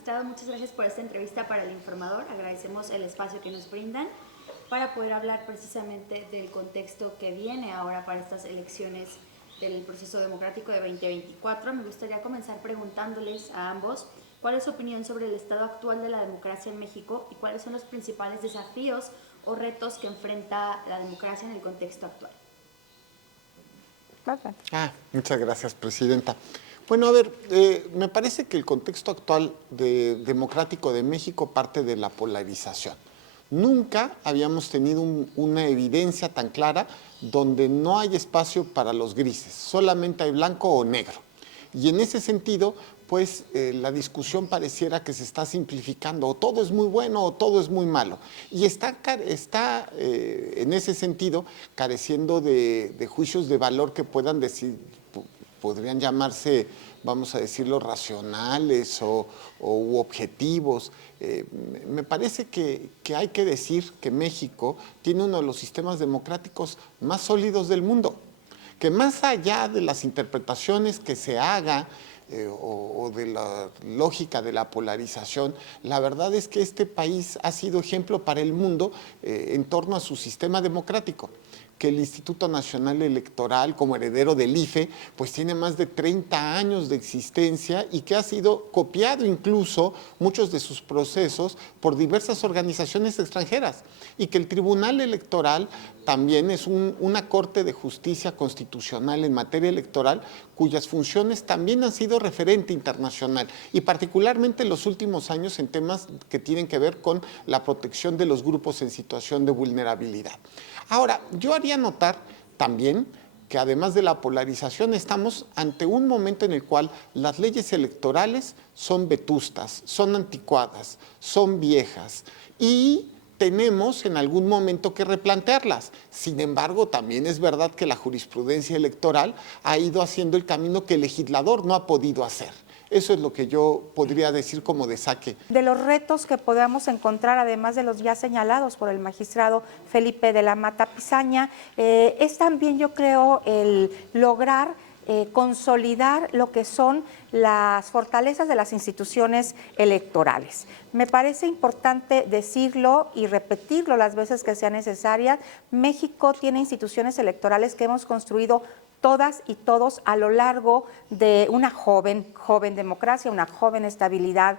magistrado, muchas gracias por esta entrevista para El Informador. Agradecemos el espacio que nos brindan para poder hablar precisamente del contexto que viene ahora para estas elecciones del proceso democrático de 2024. Me gustaría comenzar preguntándoles a ambos cuál es su opinión sobre el estado actual de la democracia en México y cuáles son los principales desafíos o retos que enfrenta la democracia en el contexto actual. Muchas gracias, presidenta. Bueno, a ver, me parece que el contexto actual democrático de México parte de la polarización. Nunca habíamos tenido una evidencia tan clara donde no hay espacio para los grises, solamente hay blanco o negro. Y en ese sentido, pues la discusión pareciera que se está simplificando, o todo es muy bueno o todo es muy malo. Y está en ese sentido careciendo de juicios de valor que puedan decir, podrían llamarse, vamos a decirlo, racionales u objetivos. Me parece que hay que decir que México tiene uno de los sistemas democráticos más sólidos del mundo, que más allá de las interpretaciones que se haga o de la lógica de la polarización, la verdad es que este país ha sido ejemplo para el mundo en torno a su sistema democrático, que el Instituto Nacional Electoral, como heredero del IFE, pues tiene más de 30 años de existencia y que ha sido copiado incluso muchos de sus procesos por diversas organizaciones extranjeras, y que el Tribunal Electoral también es una Corte de Justicia Constitucional en materia electoral cuyas funciones también han sido referente internacional, y particularmente en los últimos años en temas que tienen que ver con la protección de los grupos en situación de vulnerabilidad. Ahora, yo haría notar también que además de la polarización estamos ante un momento en el cual las leyes electorales son vetustas, son anticuadas, son viejas y tenemos en algún momento que replantearlas. Sin embargo, también es verdad que la jurisprudencia electoral ha ido haciendo el camino que el legislador no ha podido hacer. Eso es lo que yo podría decir como de saque. De los retos que podamos encontrar, además de los ya señalados por el magistrado Felipe de la Mata Pizaña, es también, yo creo, el lograr consolidar lo que son las fortalezas de las instituciones electorales. Me parece importante decirlo y repetirlo las veces que sea necesaria. México tiene instituciones electorales que hemos construido todas y todos a lo largo de una joven democracia, una joven estabilidad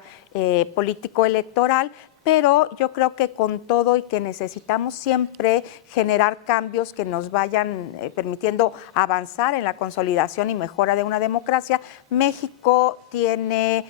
político-electoral, pero yo creo que con todo y que necesitamos siempre generar cambios que nos vayan permitiendo avanzar en la consolidación y mejora de una democracia, México tiene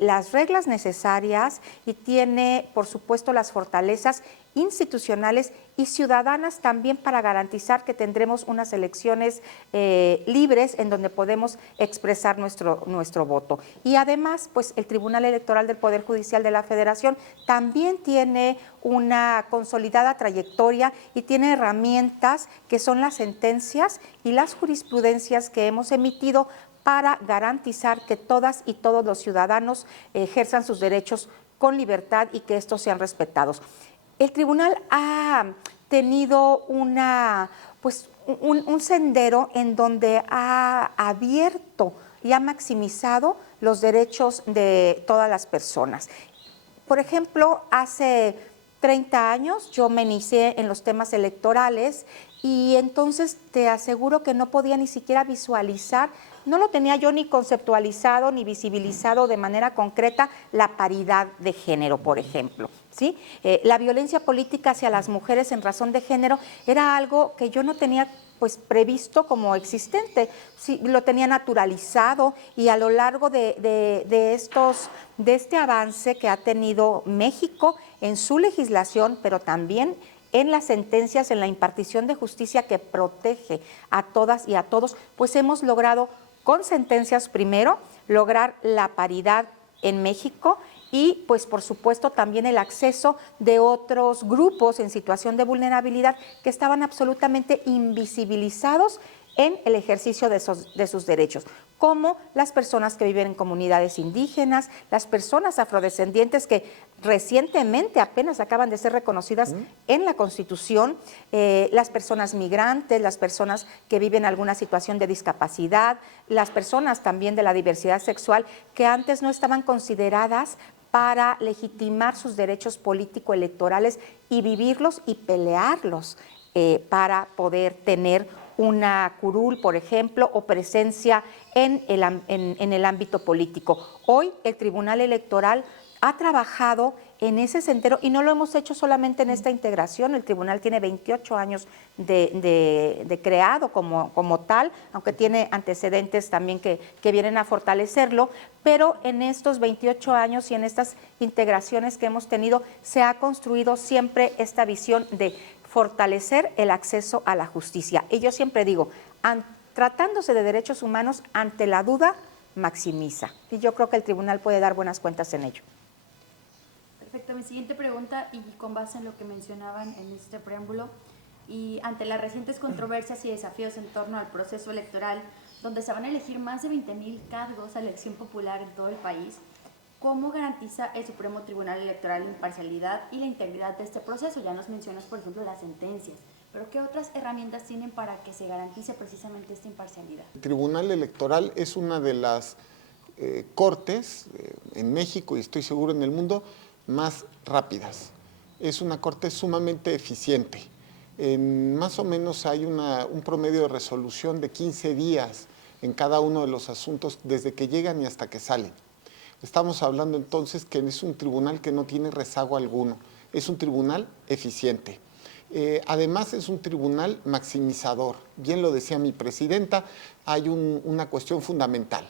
las reglas necesarias y tiene, por supuesto, las fortalezas institucionales y ciudadanas también para garantizar que tendremos unas elecciones libres en donde podemos expresar nuestro voto. Y además, pues el Tribunal Electoral del Poder Judicial de la Federación también tiene una consolidada trayectoria y tiene herramientas que son las sentencias y las jurisprudencias que hemos emitido para garantizar que todas y todos los ciudadanos ejerzan sus derechos con libertad y que estos sean respetados. El tribunal ha tenido un sendero en donde ha abierto y ha maximizado los derechos de todas las personas. Por ejemplo, hace 30 años yo me inicié en los temas electorales y entonces te aseguro que no podía ni siquiera visualizar, no lo tenía yo ni conceptualizado ni visibilizado de manera concreta la paridad de género, por ejemplo. ¿Sí? La violencia política hacia las mujeres en razón de género era algo que yo no tenía pues previsto como existente, sí, lo tenía naturalizado, y a lo largo de este avance que ha tenido México en su legislación, pero también en las sentencias, en la impartición de justicia que protege a todas y a todos, pues hemos logrado con sentencias primero lograr la paridad en México y pues por supuesto también el acceso de otros grupos en situación de vulnerabilidad que estaban absolutamente invisibilizados en el ejercicio de sus derechos, como las personas que viven en comunidades indígenas, las personas afrodescendientes que recientemente apenas acaban de ser reconocidas en la Constitución, las personas migrantes, las personas que viven alguna situación de discapacidad, las personas también de la diversidad sexual que antes no estaban consideradas para legitimar sus derechos político-electorales y vivirlos y pelearlos para poder tener una curul, por ejemplo, o presencia en el ámbito político. Hoy el Tribunal Electoral ha trabajado en ese sendero y no lo hemos hecho solamente en esta integración. El tribunal tiene 28 años de creado como tal, aunque tiene antecedentes también que vienen a fortalecerlo, pero en estos 28 años y en estas integraciones que hemos tenido se ha construido siempre esta visión de fortalecer el acceso a la justicia. Y yo siempre digo, tratándose de derechos humanos, ante la duda, maximiza. Y yo creo que el tribunal puede dar buenas cuentas en ello. Perfecto. Mi siguiente pregunta, y con base en lo que mencionaban en este preámbulo, y ante las recientes controversias y desafíos en torno al proceso electoral, donde se van a elegir más de 20,000 cargos a elección popular en todo el país, ¿cómo garantiza el Supremo Tribunal Electoral la imparcialidad y la integridad de este proceso? Ya nos mencionas, por ejemplo, las sentencias, pero ¿qué otras herramientas tienen para que se garantice precisamente esta imparcialidad? El Tribunal Electoral es una de las cortes en México y estoy seguro en el mundo más rápidas. Es una corte sumamente eficiente. Más o menos hay un promedio de resolución de 15 días en cada uno de los asuntos desde que llegan y hasta que salen. Estamos hablando entonces que es un tribunal que no tiene rezago alguno, es un tribunal eficiente. Además es un tribunal maximizador. Bien lo decía mi presidenta, hay una cuestión fundamental.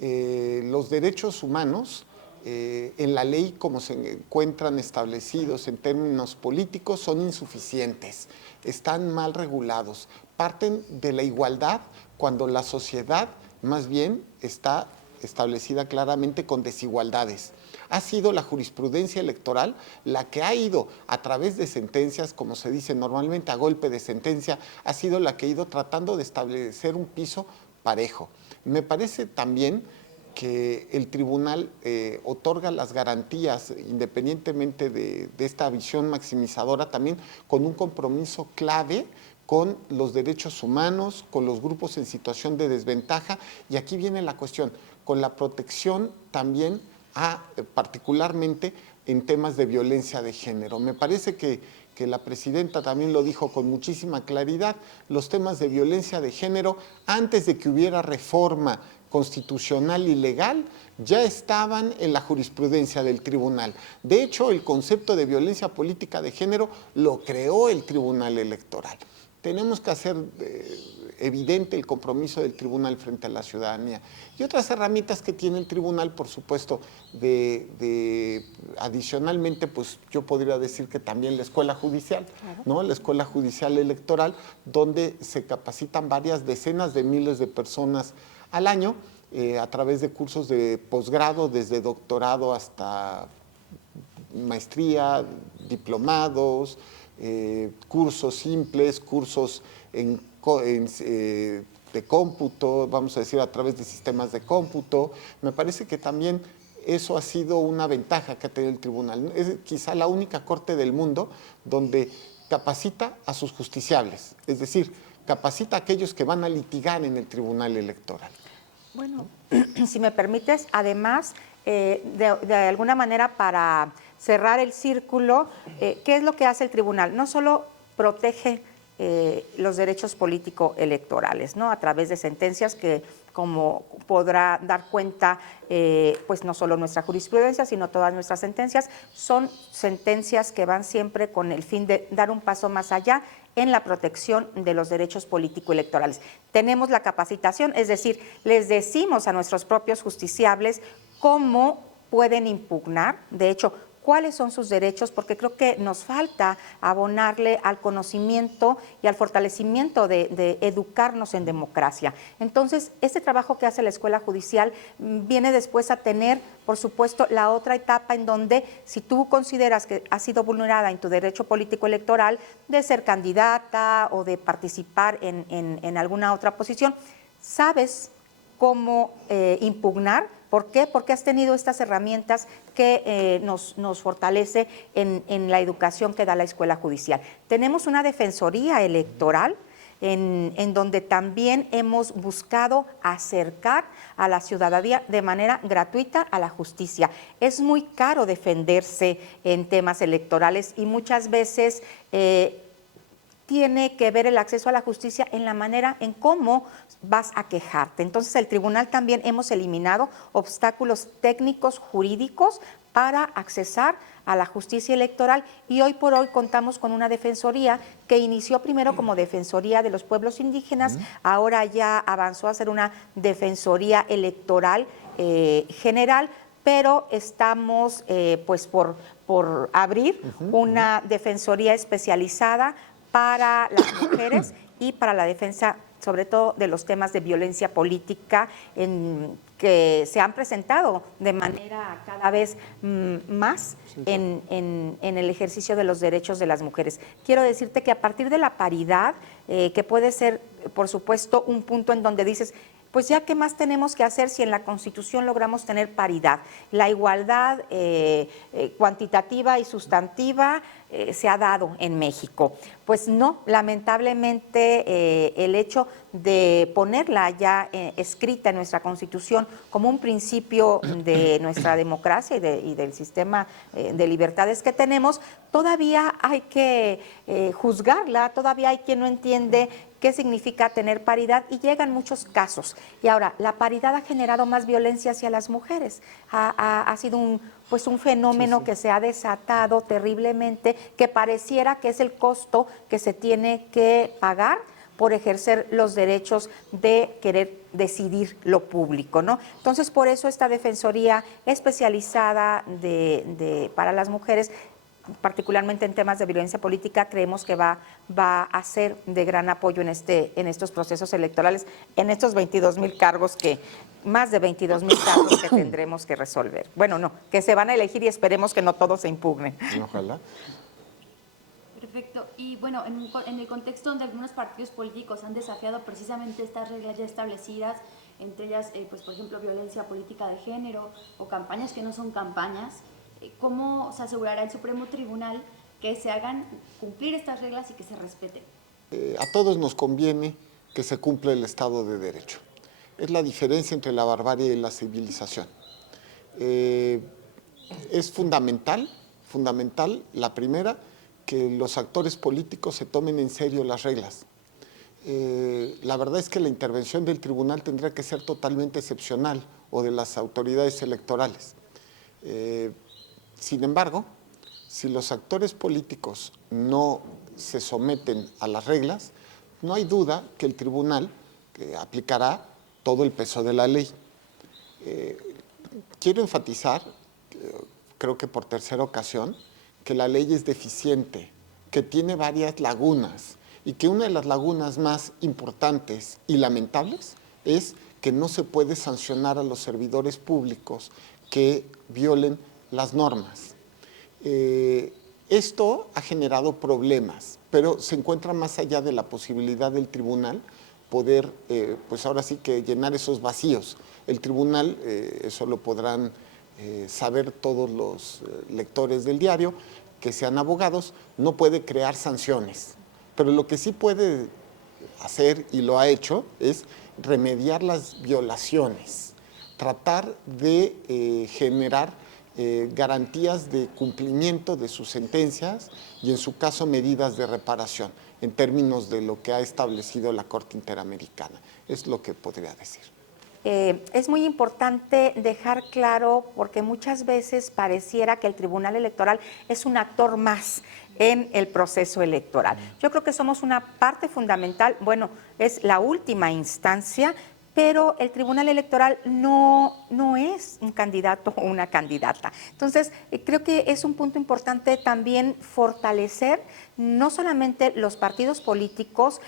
Los derechos humanos en la ley como se encuentran establecidos en términos políticos son insuficientes, están mal regulados, parten de la igualdad cuando la sociedad más bien está establecida claramente con desigualdades. Ha sido la jurisprudencia electoral la que ha ido a través de sentencias, como se dice normalmente a golpe de sentencia, ha sido la que ha ido tratando de establecer un piso parejo. Me parece también que el tribunal otorga las garantías, independientemente de esta visión maximizadora, también con un compromiso clave con los derechos humanos, con los grupos en situación de desventaja, y aquí viene la cuestión, con la protección también particularmente en temas de violencia de género. Me parece que la presidenta también lo dijo con muchísima claridad, los temas de violencia de género, antes de que hubiera reforma constitucional y legal, ya estaban en la jurisprudencia del tribunal. De hecho, el concepto de violencia política de género lo creó el Tribunal Electoral. Tenemos que hacer evidente el compromiso del tribunal frente a la ciudadanía. Y otras herramientas que tiene el tribunal, por supuesto, adicionalmente, pues yo podría decir que también la escuela judicial, claro, ¿no? La escuela judicial electoral, donde se capacitan varias decenas de miles de personas al año a través de cursos de posgrado, desde doctorado hasta maestría, diplomados, cursos simples, cursos de cómputo, vamos a decir a través de sistemas de cómputo. Me parece que también eso ha sido una ventaja que ha tenido el tribunal. Es quizá la única corte del mundo donde capacita a sus justiciables, es decir, capacita a aquellos que van a litigar en el tribunal electoral. Bueno, si me permites, además, de alguna manera para cerrar el círculo, ¿qué es lo que hace el tribunal? No solo protege los derechos político-electorales, ¿no? A través de sentencias que, como podrá dar cuenta, pues no solo nuestra jurisprudencia, sino todas nuestras sentencias, son sentencias que van siempre con el fin de dar un paso más allá en la protección de los derechos político-electorales. Tenemos la capacitación, es decir, les decimos a nuestros propios justiciables cómo pueden impugnar, de hecho, cuáles son sus derechos, porque creo que nos falta abonarle al conocimiento y al fortalecimiento de educarnos en democracia. Entonces, este trabajo que hace la Escuela Judicial viene después a tener, por supuesto, la otra etapa en donde, si tú consideras que has sido vulnerada en tu derecho político electoral de ser candidata o de participar en alguna otra posición, sabes cómo impugnar. ¿Por qué? Porque has tenido estas herramientas que nos fortalece en la educación que da la Escuela Judicial. Tenemos una defensoría electoral en donde también hemos buscado acercar a la ciudadanía de manera gratuita a la justicia. Es muy caro defenderse en temas electorales y muchas veces tiene que ver el acceso a la justicia en la manera en cómo vas a quejarte. Entonces, el tribunal también hemos eliminado obstáculos técnicos jurídicos para accesar a la justicia electoral y hoy por hoy contamos con una defensoría que inició primero como Defensoría de los Pueblos Indígenas, ahora ya avanzó a ser una Defensoría Electoral general, pero estamos pues por abrir una defensoría especializada para las mujeres y para la defensa, sobre todo de los temas de violencia política que se han presentado de manera cada vez más en el ejercicio de los derechos de las mujeres. Quiero decirte que a partir de la paridad, que puede ser, por supuesto, un punto en donde dices, pues ya qué más tenemos que hacer si en la Constitución logramos tener paridad. La igualdad cuantitativa y sustantiva se ha dado en México. Pues no, lamentablemente el hecho de ponerla ya escrita en nuestra Constitución como un principio de nuestra democracia y del sistema de libertades que tenemos, todavía hay que juzgarla, todavía hay quien no entiende qué significa tener paridad y llegan muchos casos. Y ahora, la paridad ha generado más violencia hacia las mujeres, ha sido un fenómeno que se ha desatado terriblemente, que pareciera que es el costo que se tiene que pagar por ejercer los derechos de querer decidir lo público, ¿no? Entonces, por eso esta defensoría especializada para las mujeres, particularmente en temas de violencia política, creemos que va a ser de gran apoyo en estos procesos electorales, en estos 22,000 cargos más de 22,000 cargos que tendremos que resolver. Bueno, no, que se van a elegir y esperemos que no todos se impugnen. Ojalá. Perfecto. Y bueno, en el contexto donde algunos partidos políticos han desafiado precisamente estas reglas ya establecidas, entre ellas, pues por ejemplo, violencia política de género o campañas que no son campañas, ¿cómo se asegurará el Supremo Tribunal que se hagan cumplir estas reglas y que se respeten? A todos nos conviene que se cumpla el Estado de Derecho. Es la diferencia entre la barbarie y la civilización. Es fundamental la primera, que los actores políticos se tomen en serio las reglas. La verdad es que la intervención del tribunal tendría que ser totalmente excepcional o de las autoridades electorales. Sin embargo, si los actores políticos no se someten a las reglas, no hay duda que el tribunal aplicará todo el peso de la ley. Quiero enfatizar, creo que por tercera ocasión, que la ley es deficiente, que tiene varias lagunas y que una de las lagunas más importantes y lamentables es que no se puede sancionar a los servidores públicos que violen las normas. Esto ha generado problemas, pero se encuentra más allá de la posibilidad del tribunal poder, pues ahora sí que llenar esos vacíos. El tribunal, eso lo podrán saber todos los lectores del diario, que sean abogados, no puede crear sanciones. Pero lo que sí puede hacer, y lo ha hecho, es remediar las violaciones, tratar de generar garantías de cumplimiento de sus sentencias y, en su caso, medidas de reparación en términos de lo que ha establecido la Corte Interamericana. Es lo que podría decir. Es muy importante dejar claro, porque muchas veces pareciera que el Tribunal Electoral es un actor más en el proceso electoral. Yo creo que somos una parte fundamental, bueno, es la última instancia, pero el Tribunal Electoral no es un candidato o una candidata. Entonces, creo que es un punto importante también fortalecer no solamente los partidos políticos,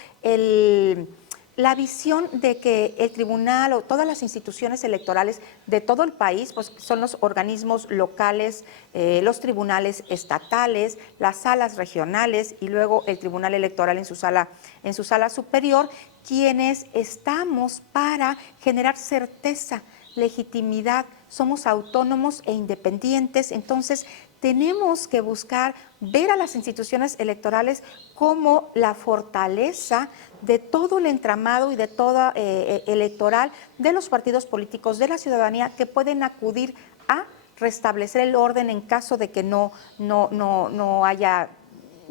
la visión de que el tribunal o todas las instituciones electorales de todo el país, pues son los organismos locales, los tribunales estatales, las salas regionales y luego el Tribunal Electoral en su sala superior, quienes estamos para generar certeza, legitimidad, somos autónomos e independientes, entonces tenemos que buscar ver a las instituciones electorales como la fortaleza de todo el entramado y de todo electoral de los partidos políticos, de la ciudadanía, que pueden acudir a restablecer el orden en caso de que no haya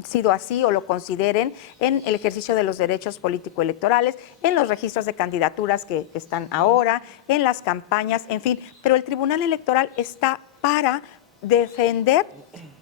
sido así o lo consideren en el ejercicio de los derechos político-electorales, en los registros de candidaturas que están ahora, en las campañas, en fin. Pero el Tribunal Electoral está para defender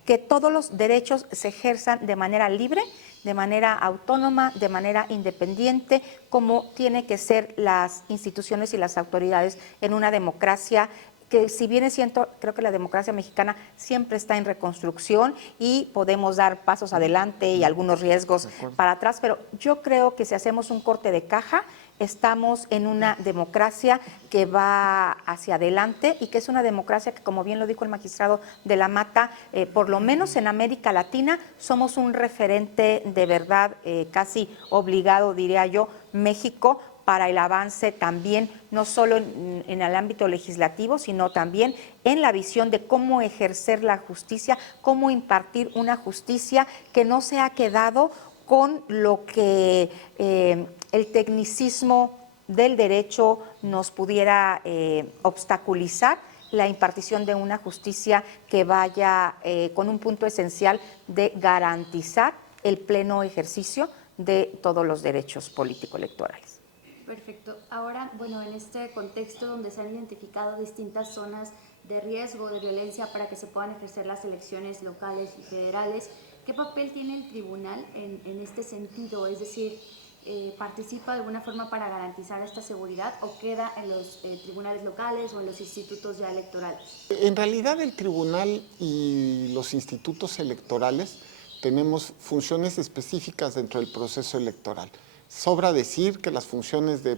que todos los derechos se ejerzan de manera libre, de manera autónoma, de manera independiente, como tiene que ser las instituciones y las autoridades en una democracia que, si bien es cierto, creo que la democracia mexicana siempre está en reconstrucción y podemos dar pasos adelante y algunos riesgos para atrás, pero yo creo que si hacemos un corte de caja, estamos en una democracia que va hacia adelante y que es una democracia que, como bien lo dijo el magistrado de la Mata, por lo menos en América Latina somos un referente de verdad, casi obligado, diría yo, México, para el avance también, no solo en el ámbito legislativo, sino también en la visión de cómo ejercer la justicia, cómo impartir una justicia que no se ha quedado con lo que el tecnicismo del derecho nos pudiera obstaculizar, la impartición de una justicia que vaya con un punto esencial de garantizar el pleno ejercicio de todos los derechos político-electorales. Perfecto. Ahora, bueno, en este contexto donde se han identificado distintas zonas de riesgo, de violencia para que se puedan ejercer las elecciones locales y federales, ¿qué papel tiene el tribunal en este sentido? Es decir, ¿participa de alguna forma para garantizar esta seguridad o queda en los tribunales locales o en los institutos ya electorales? En realidad el tribunal y los institutos electorales tenemos funciones específicas dentro del proceso electoral. Sobra decir que las funciones de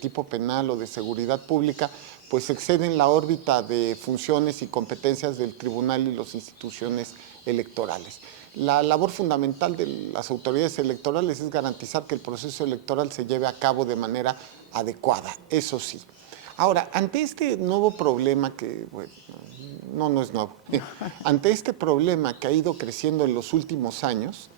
tipo penal o de seguridad pública pues exceden la órbita de funciones y competencias del tribunal y las instituciones electorales. La labor fundamental de las autoridades electorales es garantizar que el proceso electoral se lleve a cabo de manera adecuada, eso sí. Ahora, ante este nuevo problema que, bueno, no es nuevo, ante este problema que ha ido creciendo en los últimos años,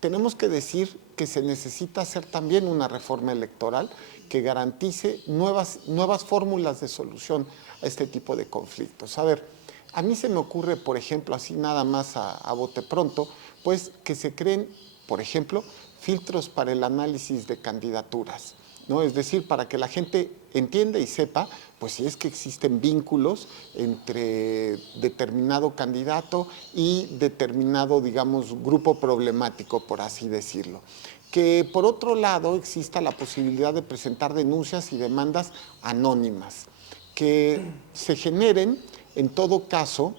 tenemos que decir que se necesita hacer también una reforma electoral que garantice nuevas fórmulas de solución a este tipo de conflictos. A ver, a mí se me ocurre, por ejemplo, así nada más a bote pronto, pues que se creen, por ejemplo, filtros para el análisis de candidaturas, ¿no? Es decir, para que la gente entienda y sepa, pues si es que existen vínculos entre determinado candidato y determinado, digamos, grupo problemático, por así decirlo. Que por otro lado exista la posibilidad de presentar denuncias y demandas anónimas, que se generen, en todo caso,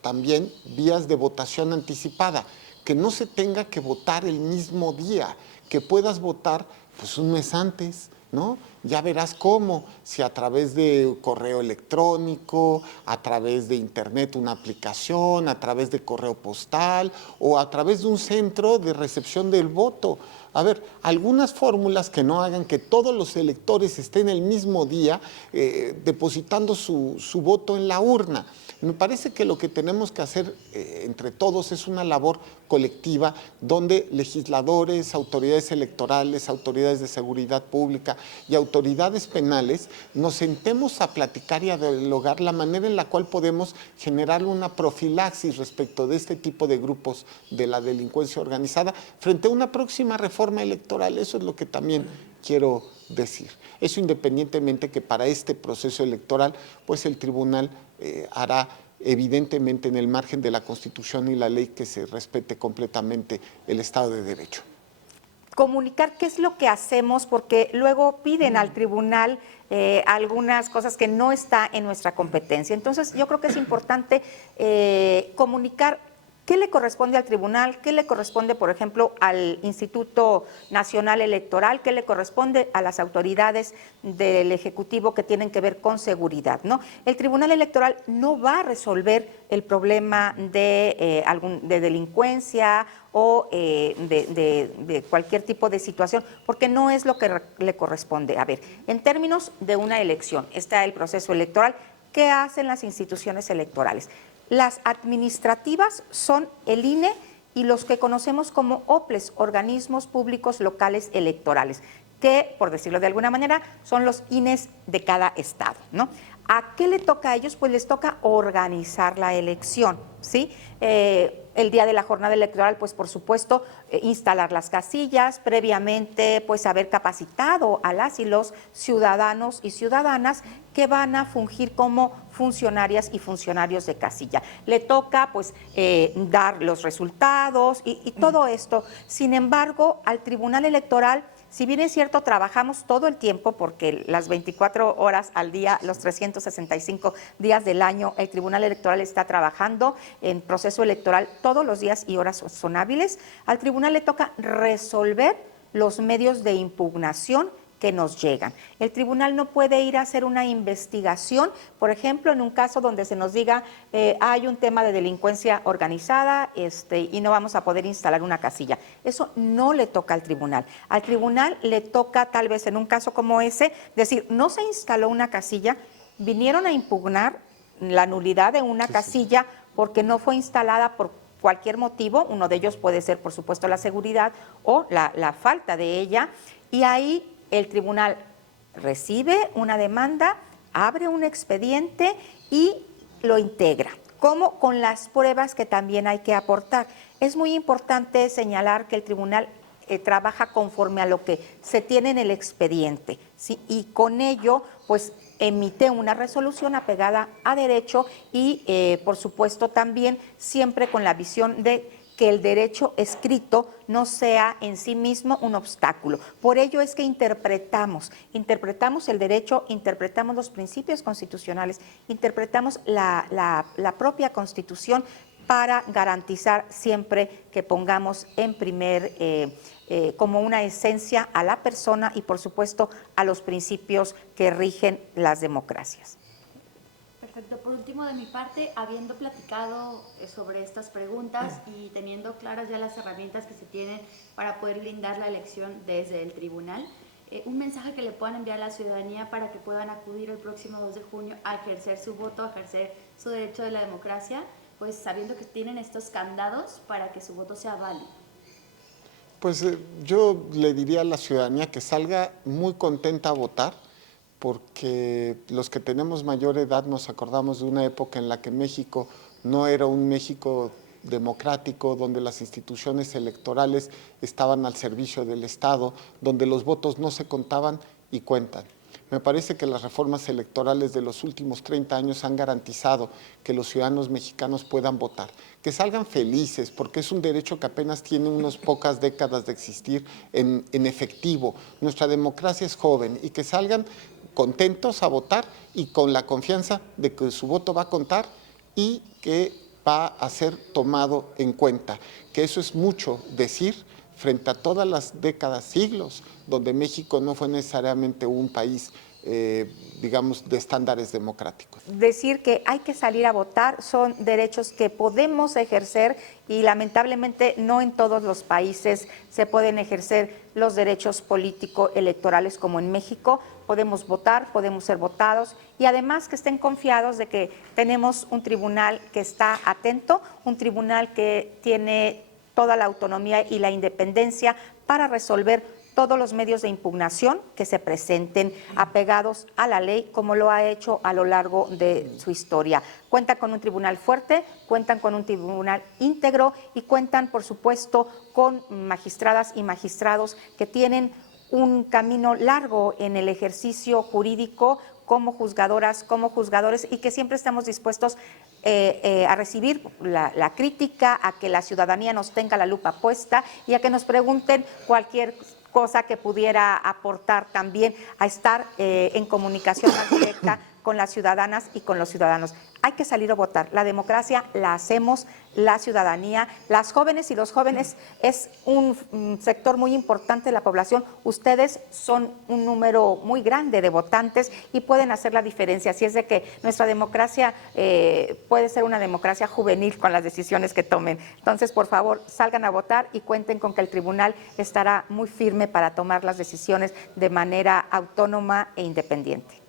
también vías de votación anticipada, que no se tenga que votar el mismo día, que puedas votar pues un mes antes, ¿no? Ya verás cómo, si a través de correo electrónico, a través de internet una aplicación, a través de correo postal o a través de un centro de recepción del voto. A ver, algunas fórmulas que no hagan que todos los electores estén el mismo día depositando su voto en la urna. Me parece que lo que tenemos que hacer entre todos es una labor colectiva donde legisladores, autoridades electorales, autoridades de seguridad pública y autoridades penales nos sentemos a platicar y a dialogar la manera en la cual podemos generar una profilaxis respecto de este tipo de grupos de la delincuencia organizada frente a una próxima reforma electoral. Eso es lo que también quiero decir. Eso independientemente que para este proceso electoral, pues el tribunal hará evidentemente en el margen de la Constitución y la ley que se respete completamente el Estado de Derecho. Comunicar qué es lo que hacemos, porque luego piden al tribunal algunas cosas que no está en nuestra competencia. Entonces, yo creo que es importante comunicar qué le corresponde al tribunal, qué le corresponde, por ejemplo, al Instituto Nacional Electoral, qué le corresponde a las autoridades del Ejecutivo que tienen que ver con seguridad, ¿no? El Tribunal Electoral no va a resolver el problema de delincuencia o de cualquier tipo de situación, porque no es lo que le corresponde. A ver, en términos de una elección, está el proceso electoral. ¿Qué hacen las instituciones electorales? Las administrativas son el INE y los que conocemos como OPLES, organismos públicos locales electorales, que, por decirlo de alguna manera, son los INES de cada estado, ¿no? ¿A qué le toca a ellos? Pues les toca organizar la elección, ¿sí? El día de la jornada electoral, pues por supuesto, instalar las casillas, previamente pues haber capacitado a las y los ciudadanos y ciudadanas que van a fungir como funcionarias y funcionarios de casilla. Le toca pues dar los resultados y todo esto. Sin embargo, al Tribunal Electoral, si bien es cierto, trabajamos todo el tiempo, porque las 24 horas al día, los 365 días del año, el Tribunal Electoral está trabajando en proceso electoral, todos los días y horas son hábiles. Al tribunal le toca resolver los medios de impugnación que nos llegan. El tribunal no puede ir a hacer una investigación, por ejemplo, en un caso donde se nos diga hay un tema de delincuencia organizada y no vamos a poder instalar una casilla. Eso no le toca al tribunal. Al tribunal le toca, tal vez en un caso como ese, decir, no se instaló una casilla, vinieron a impugnar la nulidad de una casilla porque no fue instalada por cualquier motivo. Uno de ellos puede ser, por supuesto, la seguridad o la falta de ella, y ahí el tribunal recibe una demanda, abre un expediente y lo integra, como con las pruebas que también hay que aportar. Es muy importante señalar que el tribunal trabaja conforme a lo que se tiene en el expediente, ¿sí? Y con ello, pues, emite una resolución apegada a derecho y, por supuesto, también siempre con la visión de que el derecho escrito no sea en sí mismo un obstáculo. Por ello es que interpretamos el derecho, interpretamos los principios constitucionales, interpretamos la propia Constitución para garantizar siempre que pongamos en como una esencia a la persona y, por supuesto, a los principios que rigen las democracias. Perfecto. Por último, de mi parte, habiendo platicado sobre estas preguntas y teniendo claras ya las herramientas que se tienen para poder brindar la elección desde el tribunal, un mensaje que le puedan enviar a la ciudadanía para que puedan acudir el próximo 2 de junio a ejercer su voto, a ejercer su derecho de la democracia, pues sabiendo que tienen estos candados para que su voto sea válido. Pues yo le diría a la ciudadanía que salga muy contenta a votar, porque los que tenemos mayor edad nos acordamos de una época en la que México no era un México democrático, donde las instituciones electorales estaban al servicio del Estado, donde los votos no se contaban y cuentan. Me parece que las reformas electorales de los últimos 30 años han garantizado que los ciudadanos mexicanos puedan votar, que salgan felices, porque es un derecho que apenas tiene unas pocas décadas de existir en efectivo. Nuestra democracia es joven, y que salgan contentos a votar y con la confianza de que su voto va a contar y que va a ser tomado en cuenta, que eso es mucho decir frente a todas las décadas, siglos, donde México no fue necesariamente un país, digamos, de estándares democráticos. Decir que hay que salir a votar son derechos que podemos ejercer y lamentablemente no en todos los países se pueden ejercer los derechos político-electorales como en México. Podemos votar, podemos ser votados y además que estén confiados de que tenemos un tribunal que está atento, un tribunal que tiene toda la autonomía y la independencia para resolver todos los medios de impugnación que se presenten apegados a la ley, como lo ha hecho a lo largo de su historia. Cuentan con un tribunal fuerte, cuentan con un tribunal íntegro y cuentan, por supuesto, con magistradas y magistrados que tienen un camino largo en el ejercicio jurídico como juzgadoras, como juzgadores, y que siempre estamos dispuestos a recibir la crítica, a que la ciudadanía nos tenga la lupa puesta y a que nos pregunten cualquier cosa que pudiera aportar también a estar en comunicación más directa con las ciudadanas y con los ciudadanos. Hay que salir a votar. La democracia la hacemos la ciudadanía. Las jóvenes y los jóvenes es un sector muy importante de la población. Ustedes son un número muy grande de votantes y pueden hacer la diferencia. Así es de que nuestra democracia puede ser una democracia juvenil con las decisiones que tomen. Entonces, por favor, salgan a votar y cuenten con que el tribunal estará muy firme para tomar las decisiones de manera autónoma e independiente.